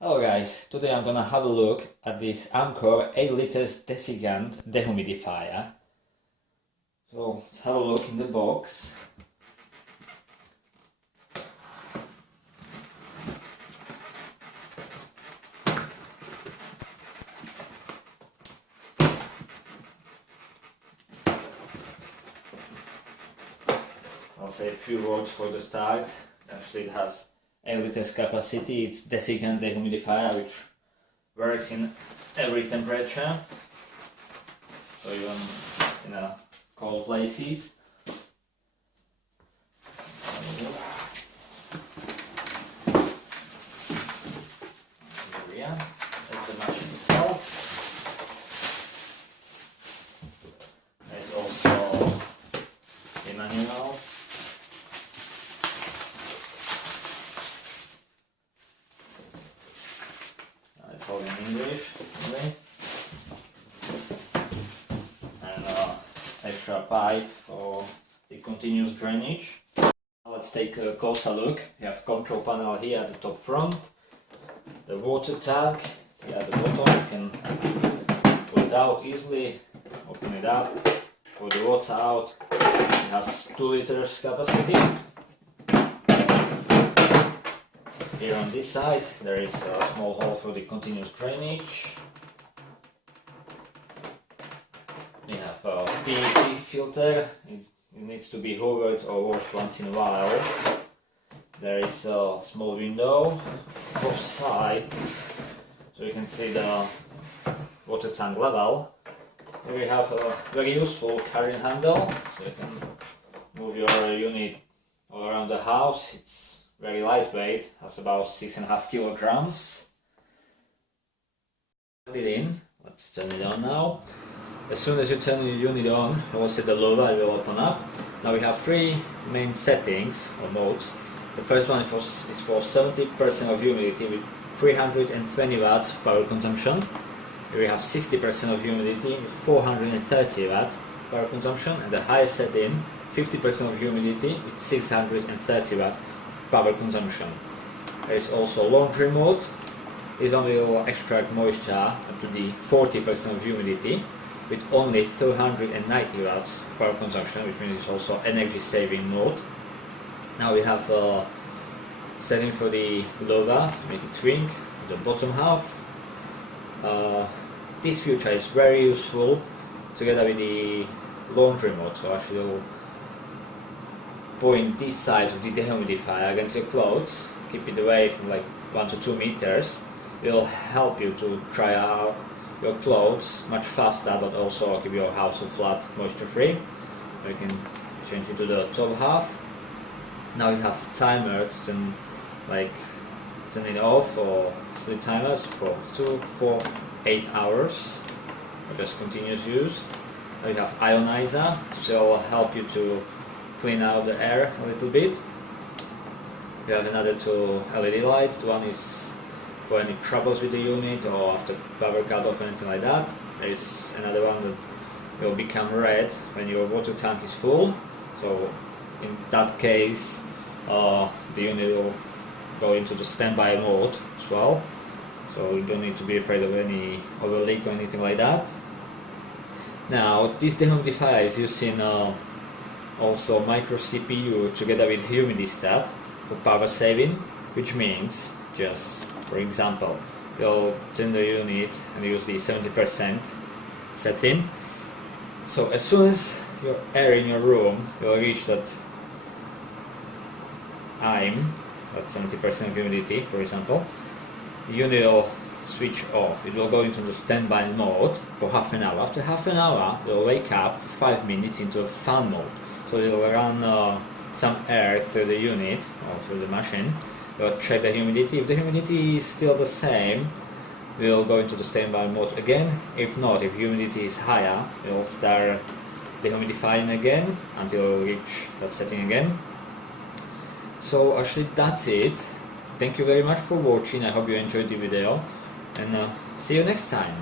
Hello guys, today I'm gonna have a look at this Amcor 8 liters Desiccant dehumidifier. So let's have a look in the box. I'll say a few words for the start. Actually it has 8 liters capacity. It's Desiccant dehumidifier, which works in every temperature, so even in cold places. Here we are. That's the machine itself. There's also the manual. It's all in English, anyway. And extra pipe for the continuous drainage. Let's take a closer look. We have control panel here at the top front. The water tank here at the bottom. You can pull it out easily, open it up, pour the water out. It has 2 liters capacity. Here on this side there is a small hole for the continuous drainage. We have a PET filter. It needs to be hoovered or washed once in a while. There is a small window both sides, so you can see the water tank level. Here we have a very useful carrying handle, so you can move your unit all around the house. It's very lightweight, has about 6.5 kilograms. Put it in. Let's turn it on now. As soon as you turn your unit on, you will see the lever will open up. Now we have 3 main settings or modes. The first one is for 70% of humidity with 320 watts power consumption. Here we have 60% of humidity with 430 watts power consumption, and the highest setting, 50% of humidity with 630 watts power consumption. There is also laundry mode. This one will extract moisture up to the 40% of humidity with only 290 watts of power consumption, which means it's also energy saving mode. Now we have a setting for the lever to make it shrink, the bottom half. This feature is very useful together with the laundry mode, so actually you'll point this side of the dehumidifier against your clothes, keep it away from like 1 to 2 meters. It will help you to dry out your clothes much faster, but also keep your house flat, moisture free. You can change it to the top half. Now you have timer to turn it off, or sleep timers for 2, 4, 8 hours, or just continuous use. Now you have ionizer, which will help you to clean out the air a little bit. You have another 2 LED lights. The one is for any troubles with the unit or after power cut off or anything like that. There is another one that will become red when your water tank is full. So in that case, the unit will go into the standby mode as well. So you don't need to be afraid of any overleak or anything like that. Now this dehumidifier is using also micro CPU together with humidistat for power saving, which means, just for example, you'll turn the unit and use the 70% setting. So as soon as your air in your room will reach that that's 70% humidity, for example, the unit will switch off. It will go into the standby mode for half an hour. After half an hour, it will wake up for 5 minutes into a fan mode. So it will run some air through the unit or through the machine. It will check the humidity. If the humidity is still the same, we will go into the standby mode again. If not, if humidity is higher, it will start dehumidifying again until we reach that setting again. So actually that's it. Thank you very much for watching. I hope you enjoyed the video, and see you next time.